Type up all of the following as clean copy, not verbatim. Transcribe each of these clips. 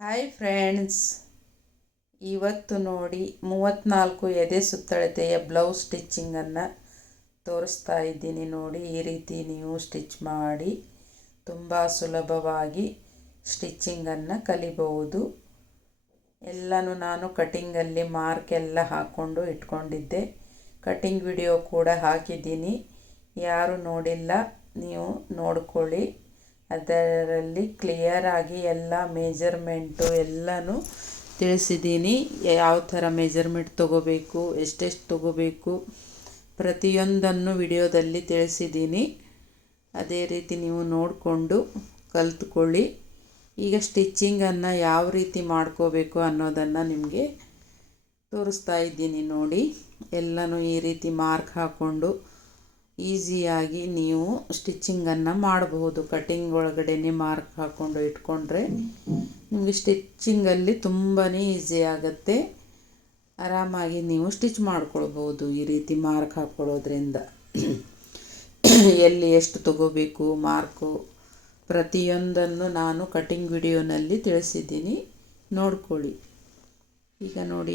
Hi friends, ಇವತ್ತು ನೋಡಿ 34 ಎದೆ ಸುತ್ತಳತೆಯ ಬ್ಲೌಸ್ ಸ್ಟಿಚ್ಚಿಂಗನ್ನು ತೋರಿಸ್ತಾ ಇದ್ದೀನಿ. ನೋಡಿ, ಈ ರೀತಿ ನೀವು ಸ್ಟಿಚ್ ಮಾಡಿ ತುಂಬ ಸುಲಭವಾಗಿ ಸ್ಟಿಚ್ಚಿಂಗನ್ನು ಕಲಿಬಹುದು. ಎಲ್ಲನೂ ನಾನು ಕಟಿಂಗಲ್ಲಿ ಮಾರ್ಕ್ ಎಲ್ಲ ಹಾಕ್ಕೊಂಡು ಇಟ್ಕೊಂಡಿದ್ದೆ. ಕಟಿಂಗ್ ವಿಡಿಯೋ ಕೂಡ ಹಾಕಿದ್ದೀನಿ, ಯಾರು ನೋಡಿಲ್ಲ ನೀವು ನೋಡ್ಕೊಳ್ಳಿ. ಅದರಲ್ಲಿ ಕ್ಲಿಯರಾಗಿ ಎಲ್ಲ ಮೆಜರ್ಮೆಂಟು ಎಲ್ಲನೂ ತಿಳಿಸಿದ್ದೀನಿ. ಯಾವ ಥರ ಮೆಜರ್ಮೆಂಟ್ ತೊಗೋಬೇಕು, ಎಷ್ಟೆಷ್ಟು ತೊಗೋಬೇಕು, ಪ್ರತಿಯೊಂದನ್ನು ವಿಡಿಯೋದಲ್ಲಿ ತಿಳಿಸಿದ್ದೀನಿ. ಅದೇ ರೀತಿ ನೀವು ನೋಡಿಕೊಂಡು ಕಲಿತ್ಕೊಳ್ಳಿ. ಈಗ ಸ್ಟಿಚ್ಚಿಂಗನ್ನು ಯಾವ ರೀತಿ ಮಾಡ್ಕೋಬೇಕು ಅನ್ನೋದನ್ನು ನಿಮಗೆ ತೋರಿಸ್ತಾ ಇದ್ದೀನಿ. ನೋಡಿ, ಎಲ್ಲನೂ ಈ ರೀತಿ ಮಾರ್ಕ್ ಹಾಕ್ಕೊಂಡು ಈಸಿಯಾಗಿ ನೀವು ಸ್ಟಿಚ್ಚಿಂಗನ್ನು ಮಾಡಬಹುದು. ಕಟಿಂಗ್ ಒಳಗಡೆನೇ ಮಾರ್ಕ್ ಹಾಕ್ಕೊಂಡು ಇಟ್ಕೊಂಡ್ರೆ ನಿಮಗೆ ಸ್ಟಿಚ್ಚಿಂಗಲ್ಲಿ ತುಂಬಾ ಈಸಿ ಆಗುತ್ತೆ. ಆರಾಮಾಗಿ ನೀವು ಸ್ಟಿಚ್ ಮಾಡ್ಕೊಳ್ಬೋದು ಈ ರೀತಿ ಮಾರ್ಕ್ ಹಾಕ್ಕೊಳ್ಳೋದ್ರಿಂದ. ಎಲ್ಲಿ ಎಷ್ಟು ತಗೋಬೇಕು ಮಾರ್ಕು ಪ್ರತಿಯೊಂದನ್ನು ನಾನು ಕಟಿಂಗ್ ವಿಡಿಯೋನಲ್ಲಿ ತಿಳಿಸಿದ್ದೀನಿ, ನೋಡ್ಕೊಳ್ಳಿ. ಈಗ ನೋಡಿ,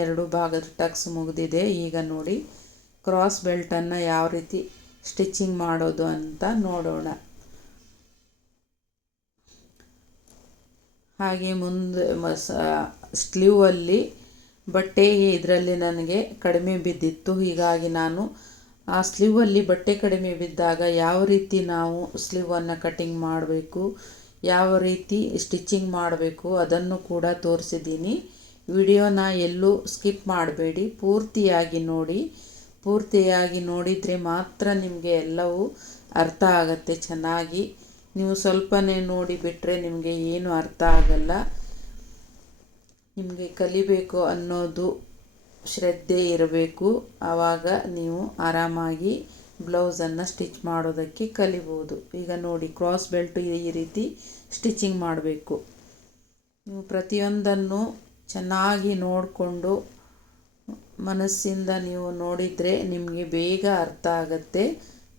ಎರಡು ಭಾಗದ ಟಕ್ಸ್ ಮುಗಿದಿದೆ. ಈಗ ನೋಡಿ, ಕ್ರಾಸ್ ಬೆಲ್ಟನ್ನು ಯಾವ ರೀತಿ ಸ್ಟಿಚ್ಚಿಂಗ್ ಮಾಡೋದು ಅಂತ ನೋಡೋಣ. ಹಾಗೆ ಮುಂದೆ ಸ್ಲೀವಲ್ಲಿ ಬಟ್ಟೆ ಇದರಲ್ಲಿ ನನಗೆ ಕಡಿಮೆ ಬಿದ್ದಿತ್ತು. ಹೀಗಾಗಿ ನಾನು ಆ ಸ್ಲೀವಲ್ಲಿ ಬಟ್ಟೆ ಕಡಿಮೆ ಬಿದ್ದಾಗ ಯಾವ ರೀತಿ ನಾವು ಸ್ಲೀವನ್ನು ಕಟಿಂಗ್ ಮಾಡಬೇಕು, ಯಾವ ರೀತಿ ಸ್ಟಿಚ್ಚಿಂಗ್ ಮಾಡಬೇಕು ಅದನ್ನು ಕೂಡ ತೋರಿಸಿದ್ದೀನಿ. ವಿಡಿಯೋನ ಎಲ್ಲೂ ಸ್ಕಿಪ್ ಮಾಡಬೇಡಿ, ಪೂರ್ತಿಯಾಗಿ ನೋಡಿ. ಪೂರ್ತಿಯಾಗಿ ನೋಡಿದರೆ ಮಾತ್ರ ನಿಮಗೆ ಎಲ್ಲವೂ ಅರ್ಥ ಆಗುತ್ತೆ ಚೆನ್ನಾಗಿ. ನೀವು ಸ್ವಲ್ಪನೇ ನೋಡಿ ಬಿಟ್ಟರೆ ನಿಮಗೆ ಏನು ಅರ್ಥ ಆಗಲ್ಲ. ನಿಮಗೆ ಕಲಿಬೇಕು ಅನ್ನೋದು ಶ್ರದ್ಧೆ ಇರಬೇಕು. ಆವಾಗ ನೀವು ಆರಾಮಾಗಿ ಬ್ಲೌಸನ್ನು ಸ್ಟಿಚ್ ಮಾಡೋದಕ್ಕೆ ಕಲಿಬೋದು. ಈಗ ನೋಡಿ, ಕ್ರಾಸ್ ಬೆಲ್ಟು ಈ ರೀತಿ ಸ್ಟಿಚ್ಚಿಂಗ್ ಮಾಡಬೇಕು. ನೀವು ಪ್ರತಿಯೊಂದನ್ನು ಚೆನ್ನಾಗಿ ನೋಡಿಕೊಂಡು ಮನಸ್ಸಿಂದ ನೀವು ನೋಡಿದರೆ ನಿಮಗೆ ಬೇಗ ಅರ್ಥ ಆಗುತ್ತೆ.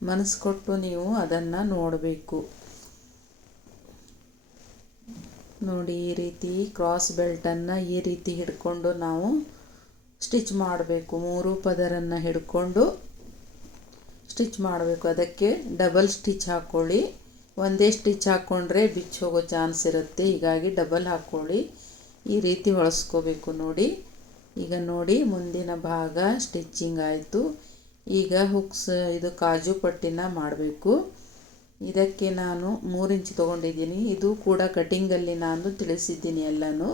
ಮನಸ್ಸು ಕೊಟ್ಟು ನೀವು ಅದನ್ನು ನೋಡಬೇಕು. ನೋಡಿ, ಈ ರೀತಿ ಕ್ರಾಸ್ ಬೆಲ್ಟನ್ನು ಈ ರೀತಿ ಹಿಡ್ಕೊಂಡು ನಾವು ಸ್ಟಿಚ್ ಮಾಡಬೇಕು. 3 ಪದರನ್ನು ಹಿಡ್ಕೊಂಡು ಸ್ಟಿಚ್ ಮಾಡಬೇಕು. ಅದಕ್ಕೆ ಡಬಲ್ ಸ್ಟಿಚ್ ಹಾಕ್ಕೊಳ್ಳಿ. ಒಂದೇ ಸ್ಟಿಚ್ ಹಾಕ್ಕೊಂಡ್ರೆ ಬಿಚ್ಚಿ ಹೋಗೋ ಚಾನ್ಸ್ ಇರುತ್ತೆ. ಹೀಗಾಗಿ ಡಬಲ್ ಹಾಕ್ಕೊಳ್ಳಿ. ಈ ರೀತಿ ಹೊಳಿಸ್ಕೋಬೇಕು. ನೋಡಿ, ಈಗ ನೋಡಿ, ಮುಂದಿನ ಭಾಗ ಸ್ಟಿಚ್ಚಿಂಗ್ ಆಯಿತು. ಈಗ ಹುಕ್ಸ್ ಇದು ಕಾಜು ಪಟ್ಟಿನ ಮಾಡಬೇಕು. ಇದಕ್ಕೆ ನಾನು 3 ಇಂಚ್ ತೊಗೊಂಡಿದ್ದೀನಿ. ಇದು ಕೂಡ ಕಟಿಂಗಲ್ಲಿ ನಾನು ತಿಳಿಸಿದ್ದೀನಿ ಎಲ್ಲನೂ.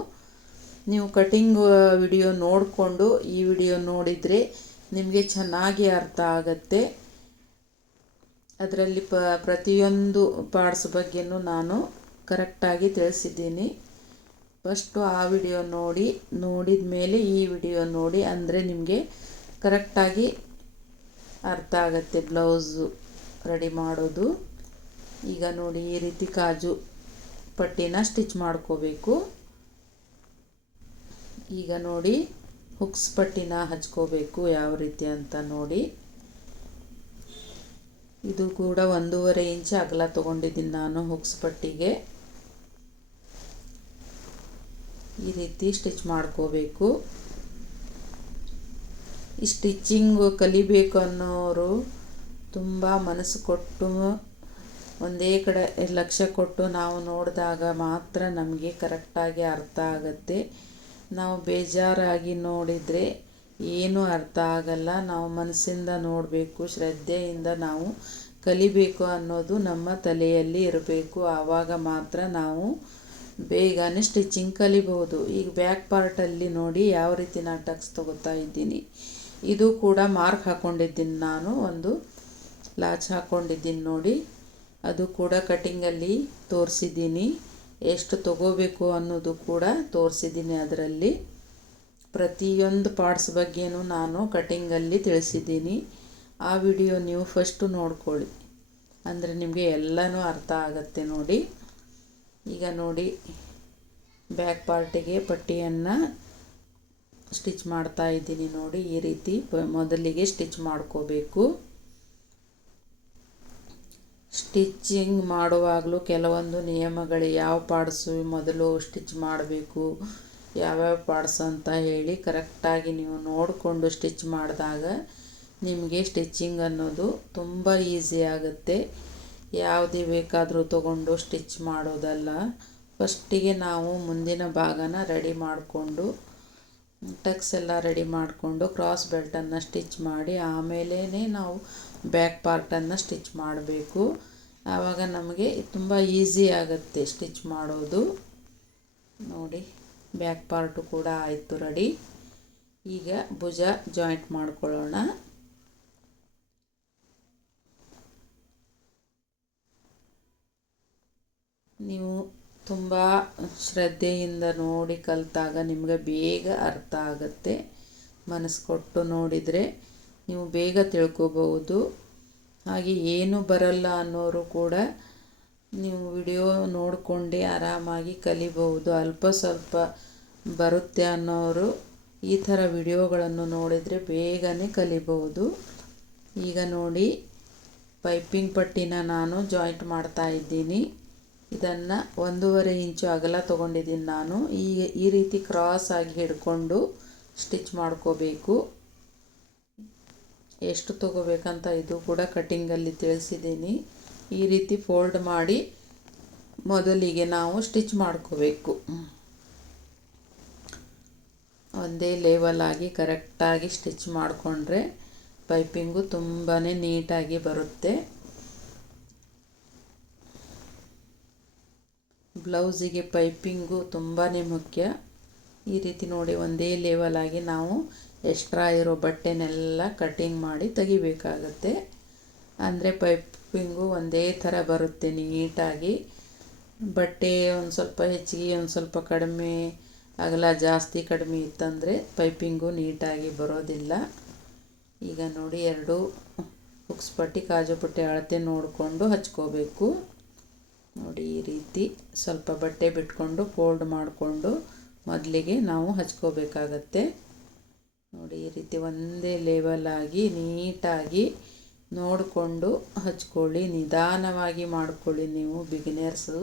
ನೀವು ಕಟಿಂಗ್ ವಿಡಿಯೋ ನೋಡಿಕೊಂಡು ಈ ವಿಡಿಯೋ ನೋಡಿದರೆ ನಿಮಗೆ ಚೆನ್ನಾಗಿ ಅರ್ಥ ಆಗುತ್ತೆ. ಅದರಲ್ಲಿ ಪ್ರತಿಯೊಂದು ಪಾರ್ಟ್ಸ್ ಬಗ್ಗೆನೂ ನಾನು ಕರೆಕ್ಟಾಗಿ ತಿಳಿಸಿದ್ದೀನಿ. ಫಸ್ಟು ಆ ವಿಡಿಯೋ ನೋಡಿದ ಮೇಲೆ ಈ ವಿಡಿಯೋ ನೋಡಿ, ಅಂದರೆ ನಿಮಗೆ ಕರೆಕ್ಟಾಗಿ ಅರ್ಥ ಆಗುತ್ತೆ ಬ್ಲೌಸು ರೆಡಿ ಮಾಡೋದು. ಈಗ ನೋಡಿ, ಈ ರೀತಿ ಕಾಜು ಪಟ್ಟಿನ ಸ್ಟಿಚ್ ಮಾಡ್ಕೋಬೇಕು. ಈಗ ನೋಡಿ, ಹುಕ್ಸ್ ಪಟ್ಟಿನ ಹಚ್ಕೋಬೇಕು ಯಾವ ರೀತಿ ಅಂತ ನೋಡಿ. ಇದು ಕೂಡ 1.5 ಇಂಚ್ ಅಗಲ ತೊಗೊಂಡಿದ್ದೀನಿ ನಾನು ಹುಕ್ಸ್ ಪಟ್ಟಿಗೆ. ಈ ರೀತಿ ಸ್ಟಿಚ್ ಮಾಡ್ಕೋಬೇಕು. ಈ ಸ್ಟಿಚ್ಚಿಂಗು ಕಲಿಬೇಕು ಅನ್ನೋರು ತುಂಬ ಮನಸ್ಸು ಕೊಟ್ಟು ಒಂದೇ ಕಡೆ ಲಕ್ಷ್ಯ ಕೊಟ್ಟು ನಾವು ನೋಡಿದಾಗ ಮಾತ್ರ ನಮಗೆ ಕರೆಕ್ಟಾಗಿ ಅರ್ಥ ಆಗುತ್ತೆ. ನಾವು ಬೇಜಾರಾಗಿ ನೋಡಿದರೆ ಏನೂ ಅರ್ಥ ಆಗಲ್ಲ. ನಾವು ಮನಸ್ಸಿಂದ ನೋಡಬೇಕು, ಶ್ರದ್ಧೆಯಿಂದ ನಾವು ಕಲಿಬೇಕು ಅನ್ನೋದು ನಮ್ಮ ತಲೆಯಲ್ಲಿ ಇರಬೇಕು. ಆವಾಗ ಮಾತ್ರ ನಾವು ಬೇಗನೆ ಸ್ಟಿಚ್ಚಿಂಗ್ ಕಲಿಬೋದು. ಈಗ ಬ್ಯಾಕ್ ಪಾರ್ಟಲ್ಲಿ ನೋಡಿ ಯಾವ ರೀತಿ ನಾನು ಟಕ್ಸ್ ತೊಗೋತಾ ಇದ್ದೀನಿ. ಇದು ಕೂಡ ಮಾರ್ಕ್ ಹಾಕ್ಕೊಂಡಿದ್ದೀನಿ ನಾನು, ಒಂದು ಲಾಚ್ ಹಾಕ್ಕೊಂಡಿದ್ದೀನಿ ನೋಡಿ. ಅದು ಕೂಡ ಕಟಿಂಗಲ್ಲಿ ತೋರಿಸಿದ್ದೀನಿ. ಎಷ್ಟು ತೊಗೋಬೇಕು ಅನ್ನೋದು ಕೂಡ ತೋರಿಸಿದ್ದೀನಿ. ಅದರಲ್ಲಿ ಪ್ರತಿಯೊಂದು ಪಾರ್ಟ್ಸ್ ಬಗ್ಗೆನೂ ನಾನು ಕಟಿಂಗಲ್ಲಿ ತಿಳಿಸಿದ್ದೀನಿ. ಆ ವಿಡಿಯೋ ನೀವು ಫಸ್ಟು ನೋಡ್ಕೊಳ್ಳಿ, ಅಂದರೆ ನಿಮಗೆ ಎಲ್ಲನೂ ಅರ್ಥ ಆಗುತ್ತೆ ನೋಡಿ. ಈಗ ನೋಡಿ, ಬ್ಯಾಕ್ ಪಾರ್ಟಿಗೆ ಪಟ್ಟಿಯನ್ನು ಸ್ಟಿಚ್ ಮಾಡ್ತಾ ಇದ್ದೀನಿ. ನೋಡಿ, ಈ ರೀತಿ ಮೊದಲಿಗೆ ಸ್ಟಿಚ್ ಮಾಡ್ಕೋಬೇಕು. ಸ್ಟಿಚ್ಚಿಂಗ್ ಮಾಡುವಾಗಲೂ ಕೆಲವೊಂದು ನಿಯಮಗಳು, ಯಾವ ಪಾರ್ಟ್ಸು ಮೊದಲು ಸ್ಟಿಚ್ ಮಾಡಬೇಕು, ಯಾವ್ಯಾವ ಪಾರ್ಟ್ಸ್ ಅಂತ ಹೇಳಿ ಕರೆಕ್ಟಾಗಿ ನೀವು ನೋಡಿಕೊಂಡು ಸ್ಟಿಚ್ ಮಾಡಿದಾಗ ನಿಮಗೆ ಸ್ಟಿಚ್ಚಿಂಗ್ ಅನ್ನೋದು ತುಂಬ ಈಸಿ ಆಗುತ್ತೆ. ಯಾವುದೇ ಬೇಕಾದರೂ ತಗೊಂಡು ಸ್ಟಿಚ್ ಮಾಡೋದಲ್ಲ. ಫಸ್ಟಿಗೆ ನಾವು ಮುಂದಿನ ಭಾಗನ ರೆಡಿ ಮಾಡಿಕೊಂಡು, ಟಕ್ಸ್ ಎಲ್ಲ ರೆಡಿ ಮಾಡಿಕೊಂಡು ಕ್ರಾಸ್ ಬೆಲ್ಟನ್ನು ಸ್ಟಿಚ್ ಮಾಡಿ ಆಮೇಲೆ ನಾವು ಬ್ಯಾಕ್ ಪಾರ್ಟನ್ನು ಸ್ಟಿಚ್ ಮಾಡಬೇಕು. ಆವಾಗ ನಮಗೆ ತುಂಬ ಈಸಿ ಆಗುತ್ತೆ ಸ್ಟಿಚ್ ಮಾಡೋದು. ನೋಡಿ, ಬ್ಯಾಕ್ ಪಾರ್ಟು ಕೂಡ ಆಯಿತು ರೆಡಿ. ಈಗ ಭುಜ ಜಾಯಿಂಟ್ ಮಾಡ್ಕೊಳ್ಳೋಣ. ನೀವು ತುಂಬ ಶ್ರದ್ಧೆಯಿಂದ ನೋಡಿ ಕಲಿತಾಗ ನಿಮಗೆ ಬೇಗ ಅರ್ಥ ಆಗುತ್ತೆ. ಮನಸ್ಸು ಕೊಟ್ಟು ನೋಡಿದರೆ ನೀವು ಬೇಗ ತಿಳ್ಕೊಬಹುದು. ಹಾಗೆ ಏನು ಬರಲ್ಲ ಅನ್ನೋರು ಕೂಡ ನೀವು ವಿಡಿಯೋ ನೋಡಿಕೊಂಡೇ ಆರಾಮಾಗಿ ಕಲಿಬಹುದು. ಅಲ್ಪ ಸ್ವಲ್ಪ ಬರುತ್ತೆ ಅನ್ನೋರು ಈ ಥರ ವಿಡಿಯೋಗಳನ್ನು ನೋಡಿದರೆ ಬೇಗನೆ ಕಲಿಬಹುದು. ಈಗ ನೋಡಿ, ಪೈಪಿಂಗ್ ಪಟ್ಟಿನ ನಾನು ಜಾಯಿಂಟ್ ಮಾಡ್ತಾ ಇದ್ದೀನಿ. ಇದನ್ನು 1.5 ಇಂಚು ಅಗಲ ತೊಗೊಂಡಿದ್ದೀನಿ ನಾನು. ಈ ರೀತಿ ಕ್ರಾಸ್ ಆಗಿ ಹಿಡ್ಕೊಂಡು ಸ್ಟಿಚ್ ಮಾಡ್ಕೋಬೇಕು. ಎಷ್ಟು ತೊಗೋಬೇಕಂತ ಇದು ಕೂಡ ಕಟ್ಟಿಂಗಲ್ಲಿ ತಿಳಿಸಿದ್ದೀನಿ. ಈ ರೀತಿ ಫೋಲ್ಡ್ ಮಾಡಿ ಮೊದಲಿಗೆ ನಾವು ಸ್ಟಿಚ್ ಮಾಡ್ಕೋಬೇಕು. ಒಂದೇ ಲೆವೆಲ್ ಆಗಿ ಕರೆಕ್ಟಾಗಿ ಸ್ಟಿಚ್ ಮಾಡಿಕೊಂಡ್ರೆ ಪೈಪಿಂಗು ತುಂಬಾ ನೀಟಾಗಿ ಬರುತ್ತೆ. ಬ್ಲೌಸಿಗೆ ಪೈಪಿಂಗು ತುಂಬಾ ಮುಖ್ಯ. ಈ ರೀತಿ ನೋಡಿ, ಒಂದೇ ಲೆವೆಲ್ ಆಗಿ ನಾವು ಎಕ್ಸ್ಟ್ರಾ ಇರೋ ಬಟ್ಟೆನೆಲ್ಲ ಕಟ್ಟಿಂಗ್ ಮಾಡಿ ತೆಗಿಬೇಕಾಗತ್ತೆ. ಅಂದರೆ ಪೈಪಿಂಗು ಒಂದೇ ಥರ ಬರುತ್ತೆ ನೀಟಾಗಿ. ಬಟ್ಟೆ ಒಂದು ಸ್ವಲ್ಪ ಹೆಚ್ಚಿಗೆ ಒಂದು ಸ್ವಲ್ಪ ಕಡಿಮೆ, ಅಗಲ ಜಾಸ್ತಿ ಕಡಿಮೆ ಇತ್ತಂದರೆ ಪೈಪಿಂಗು ನೀಟಾಗಿ ಬರೋದಿಲ್ಲ. ಈಗ ನೋಡಿ, 2 ಹುಕ್ಸ್ ಪಟ್ಟಿ ಕಾಜು ಪಟ್ಟಿ ಅಳತೆ ನೋಡಿಕೊಂಡು ಹಚ್ಕೋಬೇಕು. ನೋಡಿ, ಈ ರೀತಿ ಸ್ವಲ್ಪ ಬಟ್ಟೆ ಬಿಟ್ಕೊಂಡು ಫೋಲ್ಡ್ ಮಾಡಿಕೊಂಡು ಮೊದಲಿಗೆ ನಾವು ಹಚ್ಕೋಬೇಕಾಗತ್ತೆ. ನೋಡಿ, ಈ ರೀತಿ ಒಂದೇ ಲೆವೆಲ್ ಆಗಿ ನೀಟಾಗಿ ನೋಡಿಕೊಂಡು ಹಚ್ಕೊಳ್ಳಿ. ನಿಧಾನವಾಗಿ ಮಾಡ್ಕೊಳ್ಳಿ. ನೀವು ಬಿಗಿನರ್ಸು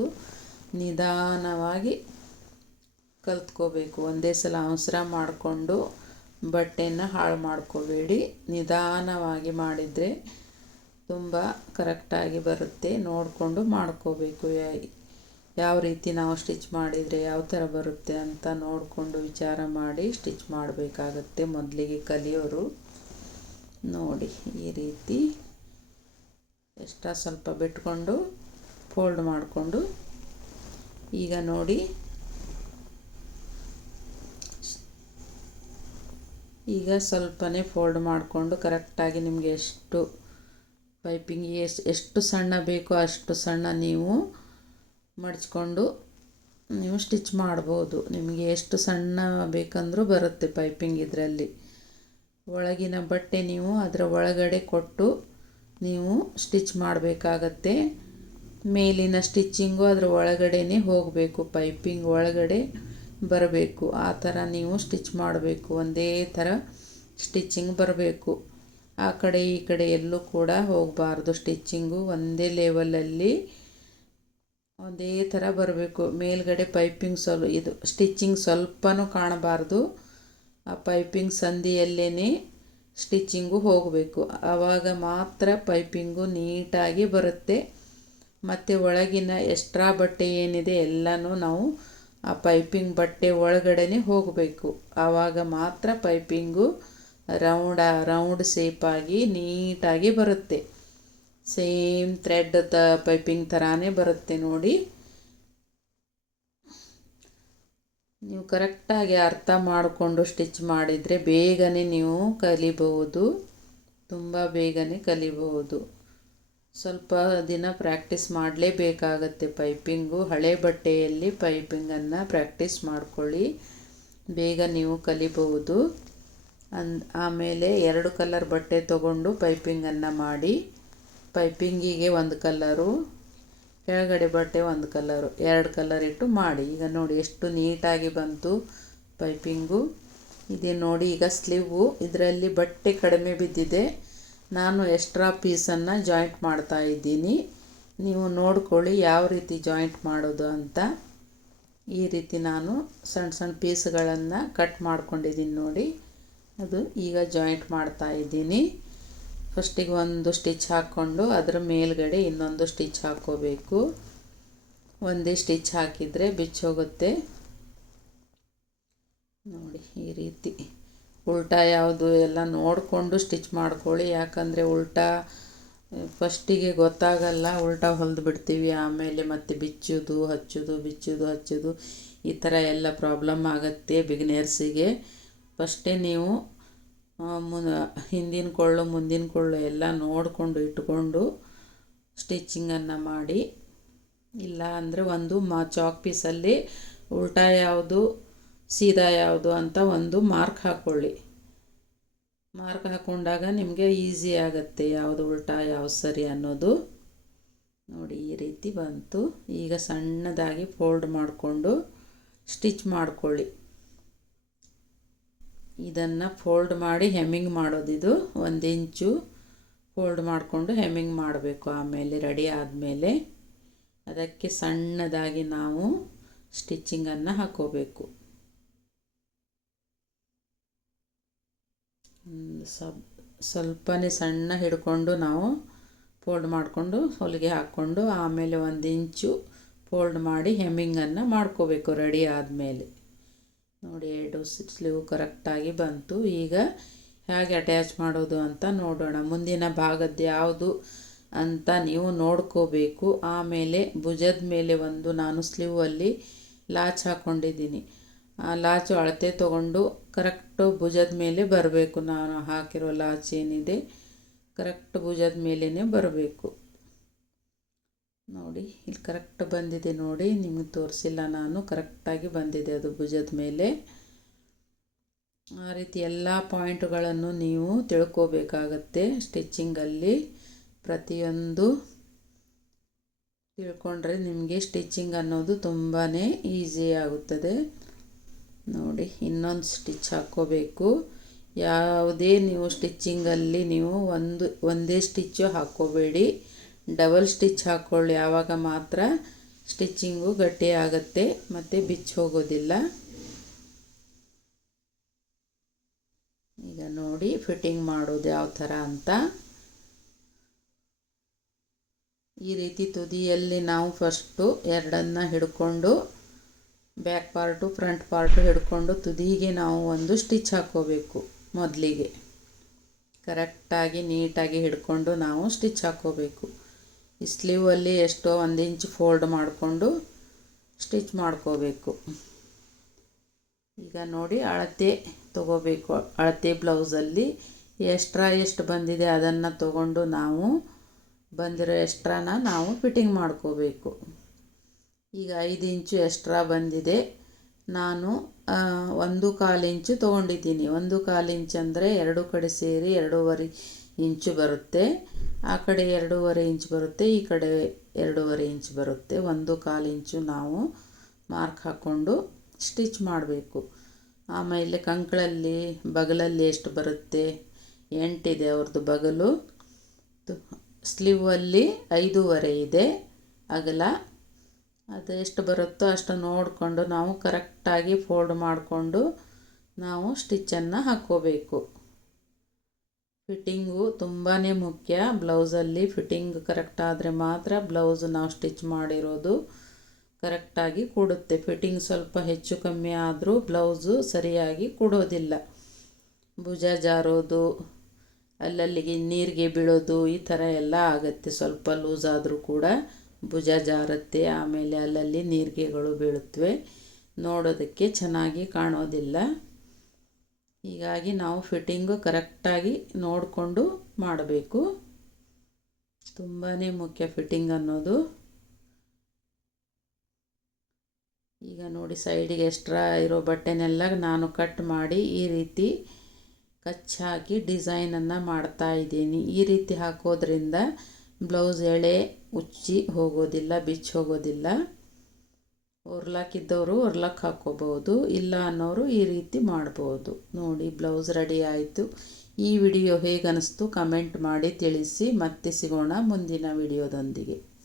ನಿಧಾನವಾಗಿ ಕಲ್ತ್ಕೋಬೇಕು. ಒಂದೇ ಸಲ ಅವಸರ ಮಾಡಿಕೊಂಡು ಬಟ್ಟೆನ ಹಾಳು ಮಾಡ್ಕೋಬೇಡಿ. ನಿಧಾನವಾಗಿ ಮಾಡಿದರೆ ತುಂಬ ಕರೆಕ್ಟಾಗಿ ಬರುತ್ತೆ. ನೋಡಿಕೊಂಡು ಮಾಡ್ಕೋಬೇಕು. ಯಾವ ರೀತಿ ನಾವು ಸ್ಟಿಚ್ ಮಾಡಿದರೆ ಯಾವ ಥರ ಬರುತ್ತೆ ಅಂತ ನೋಡಿಕೊಂಡು ವಿಚಾರ ಮಾಡಿ ಸ್ಟಿಚ್ ಮಾಡಬೇಕಾಗತ್ತೆ ಮೊದಲಿಗೆ ಕಲಿಯೋರು. ನೋಡಿ, ಈ ರೀತಿ ಎಕ್ಸ್ಟ್ರಾ ಸ್ವಲ್ಪ ಬಿಟ್ಕೊಂಡು ಫೋಲ್ಡ್ ಮಾಡಿಕೊಂಡು, ಈಗ ನೋಡಿ, ಈಗ ಸ್ವಲ್ಪನೇ ಫೋಲ್ಡ್ ಮಾಡಿಕೊಂಡು ಕರೆಕ್ಟಾಗಿ ನಿಮಗೆ ಎಷ್ಟು ಪೈಪಿಂಗ್ ಎಷ್ಟು ಸಣ್ಣ ಬೇಕೋ ಅಷ್ಟು ಸಣ್ಣ ನೀವು ಮಡಚ್ಕೊಂಡು ನೀವು ಸ್ಟಿಚ್ ಮಾಡ್ಬೋದು. ನಿಮಗೆ ಎಷ್ಟು ಸಣ್ಣ ಬೇಕಂದ್ರೂ ಬರುತ್ತೆ ಪೈಪಿಂಗ್. ಇದರಲ್ಲಿ ಒಳಗಿನ ಬಟ್ಟೆ ನೀವು ಅದರ ಒಳಗಡೆ ಕೊಟ್ಟು ನೀವು ಸ್ಟಿಚ್ ಮಾಡಬೇಕಾಗತ್ತೆ. ಮೇಲಿನ ಸ್ಟಿಚ್ಚಿಂಗು ಅದರ ಒಳಗಡೆನೇ ಹೋಗಬೇಕು. ಪೈಪಿಂಗ್ ಒಳಗಡೆ ಬರಬೇಕು. ಆ ಥರ ನೀವು ಸ್ಟಿಚ್ ಮಾಡಬೇಕು. ಒಂದೇ ಥರ ಸ್ಟಿಚ್ಚಿಂಗ್ ಬರಬೇಕು. ಆ ಕಡೆ ಈ ಕಡೆ ಎಲ್ಲೂ ಕೂಡ ಹೋಗಬಾರ್ದು. ಸ್ಟಿಚ್ಚಿಂಗು ಒಂದೇ ಲೆವೆಲಲ್ಲಿ ಒಂದೇ ಥರ ಬರಬೇಕು. ಮೇಲ್ಗಡೆ ಪೈಪಿಂಗ್ ಇದು ಸ್ಟಿಚ್ಚಿಂಗ್ ಸ್ವಲ್ಪನೂ ಕಾಣಬಾರ್ದು. ಆ ಪೈಪಿಂಗ್ ಸಂದಿಯಲ್ಲೇ ಸ್ಟಿಚ್ಚಿಂಗು ಹೋಗಬೇಕು. ಆವಾಗ ಮಾತ್ರ ಪೈಪಿಂಗು ನೀಟಾಗಿ ಬರುತ್ತೆ. ಮತ್ತು ಒಳಗಿನ ಎಕ್ಸ್ಟ್ರಾ ಬಟ್ಟೆ ಏನಿದೆ ಎಲ್ಲನೂ ನಾವು ಆ ಪೈಪಿಂಗ್ ಬಟ್ಟೆ ಒಳಗಡೆ ಹೋಗಬೇಕು. ಆವಾಗ ಮಾತ್ರ ಪೈಪಿಂಗು ರೌಂಡ್ ಶೇಪಾಗಿ ನೀಟಾಗಿ ಬರುತ್ತೆ. ಸೇಮ್ ಥ್ರೆಡ್ ಪೈಪಿಂಗ್ ಥರಾನೇ ಬರುತ್ತೆ. ನೋಡಿ, ನೀವು ಕರೆಕ್ಟಾಗಿ ಅರ್ಥ ಮಾಡಿಕೊಂಡು ಸ್ಟಿಚ್ ಮಾಡಿದರೆ ಬೇಗನೆ ನೀವು ಕಲಿಬಹುದು. ತುಂಬ ಬೇಗನೆ ಕಲಿಬಹುದು. ಸ್ವಲ್ಪ ದಿನ ಪ್ರಾಕ್ಟೀಸ್ ಮಾಡಲೇಬೇಕಾಗತ್ತೆ ಪೈಪಿಂಗು. ಹಳೆ ಬಟ್ಟೆಯಲ್ಲಿ ಪೈಪಿಂಗನ್ನು ಪ್ರಾಕ್ಟೀಸ್ ಮಾಡ್ಕೊಳ್ಳಿ. ಬೇಗ ನೀವು ಕಲಿಬಹುದು. ಆಮೇಲೆ 2 ಕಲರ್ ಬಟ್ಟೆ ತೊಗೊಂಡು ಪೈಪಿಂಗನ್ನು ಮಾಡಿ, ಪೈಪಿಂಗಿಗೆ 1 ಕಲರು, ಕೆಳಗಡೆ ಬಟ್ಟೆ 1 ಕಲರು, 2 ಕಲರ್ ಇಟ್ಟು ಮಾಡಿ. ಈಗ ನೋಡಿ ಎಷ್ಟು ನೀಟಾಗಿ ಬಂತು ಪೈಪಿಂಗು. ಇದೆ ನೋಡಿ, ಈಗ ಸ್ಲೀವು ಇದರಲ್ಲಿ ಬಟ್ಟೆ ಕಡಿಮೆ ಬಿದ್ದಿದೆ. ನಾನು ಎಕ್ಸ್ಟ್ರಾ ಪೀಸನ್ನು ಜಾಯಿಂಟ್ ಮಾಡ್ತಾ ಇದ್ದೀನಿ. ನೀವು ನೋಡ್ಕೊಳ್ಳಿ ಯಾವ ರೀತಿ ಜಾಯಿಂಟ್ ಮಾಡೋದು ಅಂತ. ಈ ರೀತಿ ನಾನು ಸಣ್ಣ ಸಣ್ಣ ಪೀಸ್ಗಳನ್ನು ಕಟ್ ಮಾಡ್ಕೊಂಡಿದ್ದೀನಿ ನೋಡಿ. ಅದು ಈಗ ಜಾಯಿಂಟ್ ಮಾಡ್ತಾ ಇದ್ದೀನಿ. ಫಸ್ಟಿಗೆ ಒಂದು ಸ್ಟಿಚ್ ಹಾಕ್ಕೊಂಡು ಅದರ ಮೇಲ್ಗಡೆ ಇನ್ನೊಂದು ಸ್ಟಿಚ್ ಹಾಕ್ಕೋಬೇಕು. ಒಂದೇ ಸ್ಟಿಚ್ ಹಾಕಿದರೆ ಬಿಚ್ಚೋಗುತ್ತೆ ನೋಡಿ. ಈ ರೀತಿ ಉಲ್ಟಾ ಯಾವುದು ಎಲ್ಲ ನೋಡಿಕೊಂಡು ಸ್ಟಿಚ್ ಮಾಡ್ಕೊಳ್ಳಿ. ಯಾಕಂದರೆ ಉಲ್ಟಾ ಫಸ್ಟಿಗೆ ಗೊತ್ತಾಗಲ್ಲ, ಉಲ್ಟಾ ಹೊಲ್ದು ಬಿಡ್ತೀವಿ. ಆಮೇಲೆ ಮತ್ತೆ ಬಿಚ್ಚೋದು ಹಚ್ಚೋದು ಬಿಚ್ಚೋದು ಹಚ್ಚೋದು ಈ ಥರ ಎಲ್ಲ ಪ್ರಾಬ್ಲಮ್ ಆಗುತ್ತೆ ಬಿಗಿನರ್ಸಿಗೆ. ಫಸ್ಟೇ ನೀವು ಹಿಂದಿನ ಕೊಳ್ಳು ಮುಂದಿನ ಕೊಳ್ಳು ಎಲ್ಲ ನೋಡಿಕೊಂಡು ಇಟ್ಕೊಂಡು ಸ್ಟಿಚಿಂಗನ್ನು ಮಾಡಿ. ಇಲ್ಲ ಅಂದರೆ ಒಂದು ಚಾಕ್ ಪೀಸಲ್ಲಿ ಉಲ್ಟಾ ಯಾವುದು ಸೀದಾ ಯಾವುದು ಅಂತ ಒಂದು ಮಾರ್ಕ್ ಹಾಕ್ಕೊಳ್ಳಿ. ಮಾರ್ಕ್ ಹಾಕ್ಕೊಂಡಾಗ ನಿಮಗೆ ಈಸಿ ಆಗುತ್ತೆ ಯಾವುದು ಉಲ್ಟಾ ಯಾವುದು ಸರಿ ಅನ್ನೋದು. ನೋಡಿ ಈ ರೀತಿ ಬಂತು. ಈಗ ಸಣ್ಣದಾಗಿ ಫೋಲ್ಡ್ ಮಾಡಿಕೊಂಡು ಸ್ಟಿಚ್ ಮಾಡ್ಕೊಳ್ಳಿ. ಇದನ್ನು ಫೋಲ್ಡ್ ಮಾಡಿ ಹೆಮ್ಮಿಂಗ್ ಮಾಡೋದಿದು. 1 ಇಂಚು ಫೋಲ್ಡ್ ಮಾಡಿಕೊಂಡು ಹೆಮ್ಮಿಂಗ್ ಮಾಡಬೇಕು. ಆಮೇಲೆ ರೆಡಿ ಆದಮೇಲೆ ಅದಕ್ಕೆ ಸಣ್ಣದಾಗಿ ನಾವು ಸ್ಟಿಚಿಂಗನ್ನು ಹಾಕೋಬೇಕು. ಸ್ವಲ್ಪನೇ ಸಣ್ಣ ಹಿಡ್ಕೊಂಡು ನಾವು ಫೋಲ್ಡ್ ಮಾಡಿಕೊಂಡು ಹೊಲಿಗೆ ಹಾಕ್ಕೊಂಡು ಆಮೇಲೆ 1 ಇಂಚು ಫೋಲ್ಡ್ ಮಾಡಿ ಹೆಮ್ಮಿಂಗನ್ನು ಮಾಡ್ಕೋಬೇಕು ರೆಡಿ ಆದಮೇಲೆ. ನೋಡಿ 2 ಸ್ಲೀವ್ ಕರೆಕ್ಟಾಗಿ ಬಂತು. ಈಗ ಹೇಗೆ ಅಟ್ಯಾಚ್ ಮಾಡೋದು ಅಂತ ನೋಡೋಣ. ಮುಂದಿನ ಭಾಗದ್ದು ಯಾವುದು ಅಂತ ನೀವು ನೋಡ್ಕೋಬೇಕು. ಆಮೇಲೆ ಭುಜದ ಮೇಲೆ ಒಂದು ನಾನು ಸ್ಲೀವಲ್ಲಿ ಲಾಚ್ ಹಾಕ್ಕೊಂಡಿದ್ದೀನಿ. ಆ ಲಾಚು ಅಳತೆ ತೊಗೊಂಡು ಕರೆಕ್ಟು ಭುಜದ ಮೇಲೆ ಬರಬೇಕು. ನಾನು ಹಾಕಿರೋ ಲಾಚ್ ಏನಿದೆ ಕರೆಕ್ಟ್ ಭುಜದ ಮೇಲೇ ಬರಬೇಕು. ನೋಡಿ ಇಲ್ಲಿ ಕರೆಕ್ಟ್ ಬಂದಿದೆ ನೋಡಿ. ನಿಮಗೆ ತೋರಿಸಿಲ್ಲ ನಾನು, ಕರೆಕ್ಟಾಗಿ ಬಂದಿದೆ ಅದು ಭುಜದ ಮೇಲೆ. ಆ ರೀತಿ ಎಲ್ಲ ಪಾಯಿಂಟ್ಗಳನ್ನು ನೀವು ತಿಳ್ಕೋಬೇಕಾಗತ್ತೆ ಸ್ಟಿಚ್ಚಿಂಗಲ್ಲಿ. ಪ್ರತಿಯೊಂದು ತಿಳ್ಕೊಂಡ್ರೆ ನಿಮಗೆ ಸ್ಟಿಚ್ಚಿಂಗ್ ಅನ್ನೋದು ತುಂಬಾ ಈಸಿ ಆಗುತ್ತದೆ. ನೋಡಿ ಇನ್ನೊಂದು ಸ್ಟಿಚ್ ಹಾಕ್ಕೋಬೇಕು. ಯಾವುದೇ ನೀವು ಸ್ಟಿಚ್ಚಿಂಗಲ್ಲಿ ನೀವು ಒಂದೇ ಸ್ಟಿಚ್ಚು ಹಾಕ್ಕೋಬೇಡಿ, ಡಬಲ್ ಸ್ಟಿಚ್ ಹಾಕ್ಕೊಳ್ಳಿ. ಆವಾಗ ಮಾತ್ರ ಸ್ಟಿಚ್ಚಿಂಗು ಗಟ್ಟಿ ಆಗುತ್ತೆ ಮತ್ತು ಬಿಚ್ಚಿ ಹೋಗೋದಿಲ್ಲ. ಈಗ ನೋಡಿ ಫಿಟ್ಟಿಂಗ್ ಮಾಡೋದು ಯಾವ ಥರ ಅಂತ. ಈ ರೀತಿ ತುದಿಯಲ್ಲಿ ನಾವು ಫಸ್ಟು ಎರಡನ್ನು ಹಿಡ್ಕೊಂಡು ಬ್ಯಾಕ್ ಪಾರ್ಟು ಫ್ರಂಟ್ ಪಾರ್ಟು ಹಿಡ್ಕೊಂಡು ತುದಿಗೆ ನಾವು ಒಂದು ಸ್ಟಿಚ್ ಹಾಕ್ಕೋಬೇಕು. ಮೊದಲಿಗೆ ಕರೆಕ್ಟಾಗಿ ನೀಟಾಗಿ ಹಿಡ್ಕೊಂಡು ನಾವು ಸ್ಟಿಚ್ ಹಾಕ್ಕೋಬೇಕು. ಈ ಸ್ಲೀವಲ್ಲಿ ಎಷ್ಟೋ 1 ಇಂಚ್ ಫೋಲ್ಡ್ ಮಾಡಿಕೊಂಡು ಸ್ಟಿಚ್ ಮಾಡ್ಕೋಬೇಕು. ಈಗ ನೋಡಿ ಅಳತೆ ತೊಗೋಬೇಕು. ಅಳತೆ ಬ್ಲೌಸಲ್ಲಿ ಎಷ್ಟು ಬಂದಿದೆ ಅದನ್ನು ತೊಗೊಂಡು ನಾವು ಬಂದಿರೋ ಎಕ್ಸ್ಟ್ರಾನ ನಾವು ಫಿಟ್ಟಿಂಗ್ ಮಾಡ್ಕೋಬೇಕು. ಈಗ 5 ಇಂಚು ಎಕ್ಸ್ಟ್ರಾ ಬಂದಿದೆ. ನಾನು 1/4 ಇಂಚು ತೊಗೊಂಡಿದ್ದೀನಿ. 1/4 ಇಂಚ್ ಅಂದರೆ 2 ಕಡೆ ಸೇರಿ 2.5 ಇಂಚು ಬರುತ್ತೆ. ಆ ಕಡೆ 2.5 ಇಂಚ್ ಬರುತ್ತೆ, ಈ ಕಡೆ 2.5 ಇಂಚ್ ಬರುತ್ತೆ. 1/4 ಇಂಚು ನಾವು ಮಾರ್ಕ್ ಹಾಕ್ಕೊಂಡು ಸ್ಟಿಚ್ ಮಾಡಬೇಕು. ಆಮೇಲೆ ಕಂಕಳಲ್ಲಿ ಬಗಲಲ್ಲಿ ಎಷ್ಟು ಬರುತ್ತೆ 8 ಇದೆ ಅವ್ರದ್ದು ಬಗಲು. ಸ್ಲೀವಲ್ಲಿ 5.5 ಇದೆ ಅಗಲ. ಅದು ಎಷ್ಟು ಬರುತ್ತೋ ಅಷ್ಟು ನೋಡಿಕೊಂಡು ನಾವು ಕರೆಕ್ಟಾಗಿ ಫೋಲ್ಡ್ ಮಾಡಿಕೊಂಡು ನಾವು ಸ್ಟಿಚ್ಚನ್ನು ಹಾಕ್ಕೋಬೇಕು. ಫಿಟ್ಟಿಂಗು ತುಂಬಾ ಮುಖ್ಯ. ಬ್ಲೌಸಲ್ಲಿ ಫಿಟ್ಟಿಂಗ್ ಕರೆಕ್ಟ್ ಆದರೆ ಮಾತ್ರ ಬ್ಲೌಸ್ ನಾವು ಸ್ಟಿಚ್ ಮಾಡಿರೋದು ಕರೆಕ್ಟಾಗಿ ಕೂಡುತ್ತೆ. ಫಿಟ್ಟಿಂಗ್ ಸ್ವಲ್ಪ ಹೆಚ್ಚು ಕಮ್ಮಿ ಆದರೂ ಬ್ಲೌಸು ಸರಿಯಾಗಿ ಕೂಡೋದಿಲ್ಲ. ಭುಜ ಜಾರೋದು, ಅಲ್ಲಲ್ಲಿಗೆ ನೀರಿಗೆ ಬೀಳೋದು ಈ ಥರ ಎಲ್ಲ ಆಗುತ್ತೆ. ಸ್ವಲ್ಪ ಲೂಸ್ ಆದರೂ ಕೂಡ ಭುಜ ಜಾರುತ್ತೆ. ಆಮೇಲೆ ಅಲ್ಲಲ್ಲಿ ನೀರಿಗೆಗಳು ಬೀಳುತ್ತವೆ, ನೋಡೋದಕ್ಕೆ ಚೆನ್ನಾಗಿ ಕಾಣೋದಿಲ್ಲ. ಹೀಗಾಗಿ ನಾವು ಫಿಟ್ಟಿಂಗು ಕರೆಕ್ಟಾಗಿ ನೋಡಿಕೊಂಡು ಮಾಡಬೇಕು. ತುಂಬಾ ಮುಖ್ಯ ಫಿಟ್ಟಿಂಗ್ ಅನ್ನೋದು. ಈಗ ನೋಡಿ ಸೈಡಿಗೆ ಎಕ್ಸ್ಟ್ರಾ ಇರೋ ಬಟ್ಟೆನೆಲ್ಲ ನಾನು ಕಟ್ ಮಾಡಿ ಈ ರೀತಿ ಕಚ್ಚಿ ಹಾಕಿ ಡಿಸೈನನ್ನು ಮಾಡ್ತಾ ಇದ್ದೀನಿ. ಈ ರೀತಿ ಹಾಕೋದ್ರಿಂದ ಬ್ಲೌಸ್ ಎಳೆ ಉಚ್ಚಿ ಹೋಗೋದಿಲ್ಲ, ಬಿಚ್ಚಿ ಹೋಗೋದಿಲ್ಲ. ಹೊರ್ಲಾಕ್ ಇದ್ದವರು ಹೊರ್ಲಾಕ್ ಹಾಕ್ಕೋಬೋದು, ಇಲ್ಲ ಅನ್ನೋರು ಈ ರೀತಿ ಮಾಡ್ಬೋದು. ನೋಡಿ ಬ್ಲೌಸ್ ರೆಡಿ ಆಯಿತು. ಈ ವಿಡಿಯೋ ಹೇಗೆ ಅನ್ನಿಸ್ತು ಕಮೆಂಟ್ ಮಾಡಿ ತಿಳಿಸಿ. ಮತ್ತೆ ಸಿಗೋಣ ಮುಂದಿನ ವಿಡಿಯೋದೊಂದಿಗೆ.